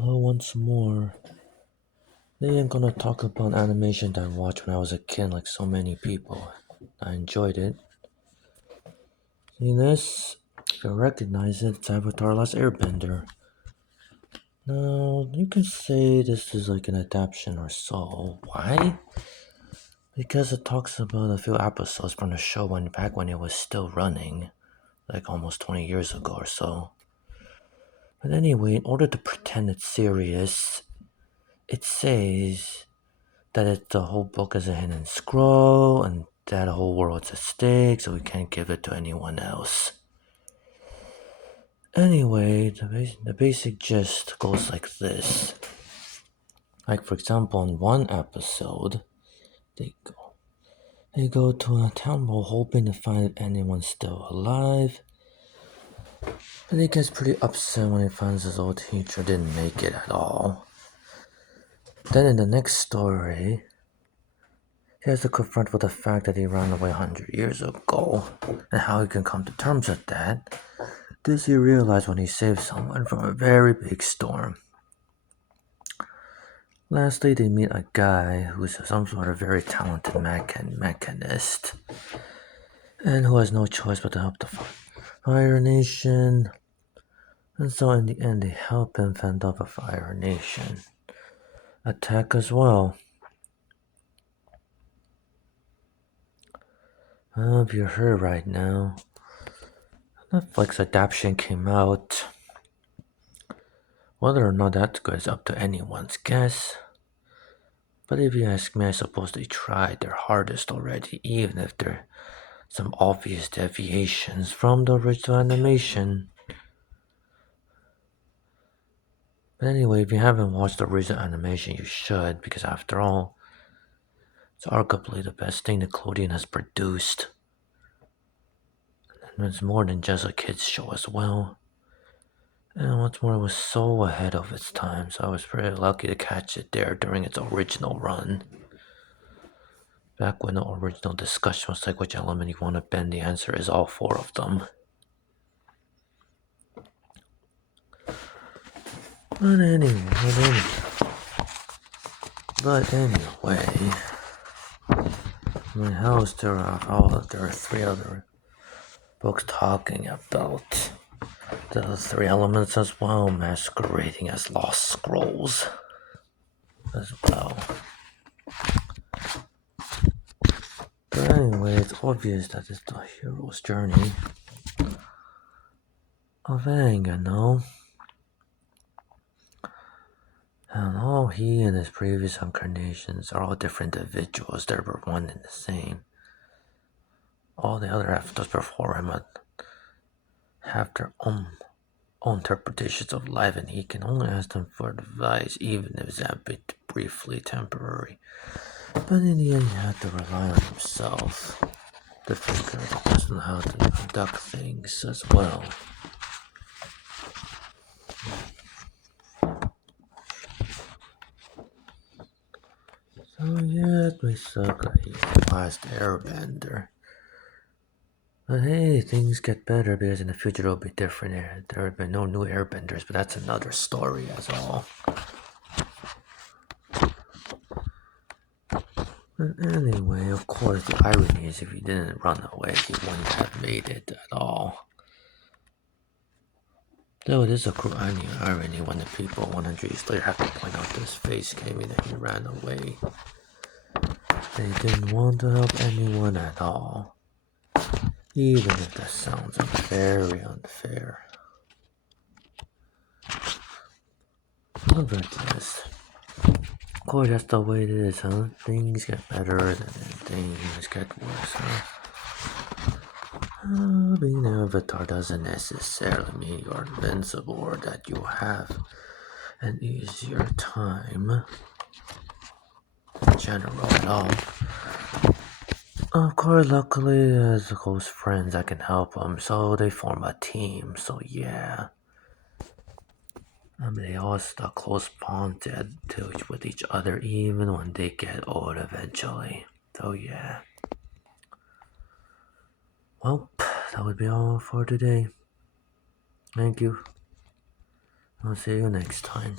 Hello once more. Today I'm gonna talk about animation that I watched when I was a kid, like so many people. I enjoyed it. See this? If you recognize it, it's Avatar Last Airbender. Now, you can say this is like an adaptation or so. Why? Because it talks about a few episodes from the show back when it was still running, like almost 20 years ago or so. But anyway, in order to pretend it's serious, it says that the whole book is a hidden scroll and that the whole world's at stake, so we can't give it to anyone else. Anyway, the basic gist goes like this. Like, for example, in one episode, they go to a town hall hoping to find if anyone's still alive. But he gets pretty upset when he finds his old teacher didn't make it at all. Then in the next story, he has to confront with the fact that he ran away 100 years ago and how he can come to terms with that. This he realized when he saved someone from a very big storm. Lastly, they meet a guy who's some sort of very talented mechanist and who has no choice but to help the Fire Nation. And so in the end, they help him fend off a Fire Nation attack as well. If you're heard right now, Netflix adaptation came out. Whether or not that's good is up to anyone's guess. But if you ask me, I suppose they tried their hardest already, even if there are some obvious deviations from the original animation. But anyway, if you haven't watched the original animation, you should, because after all, it's arguably the best thing Nickelodeon has produced. And it's more than just a kids' show as well. And what's more, it was so ahead of its time, so I was pretty lucky to catch it there during its original run. Back when the original discussion was like which element you want to bend, the answer is all four of them. But anyway, my house there are three other books talking about the three elements as well, masquerading as lost scrolls as well. But anyway, it's obvious that it's the hero's journey of Aang, you know. And all he and his previous incarnations are all different individuals that were one and the same. All the other avatars before him have their own interpretations of life, and he can only ask them for advice, even if it's a bit briefly temporary. But in the end, he had to rely on himself to figure out how to conduct things as well. So yeah, we suck at the last Airbender. But hey, things get better because in the future it'll be different. There have been no new Airbenders, but that's another story as all. But anyway, of course, the irony is if he didn't run away, he wouldn't have made it at all. Though it is a cruel irony when the people 100 years later have to point out this face gaming that he ran away. They didn't want to help anyone at all. Even if that sounds very unfair. Regardless. Of course, that's the way it is, huh? Things get better and then things get worse, huh? Being an avatar doesn't necessarily mean you're invincible or that you have an easier time in general at all. Of course, luckily, as close friends, I can help them, so they form a team, so yeah. I mean, they all stuck close bonded with each other, even when they get old eventually. So yeah. Well, that would be all for today. Thank you. I'll see you next time.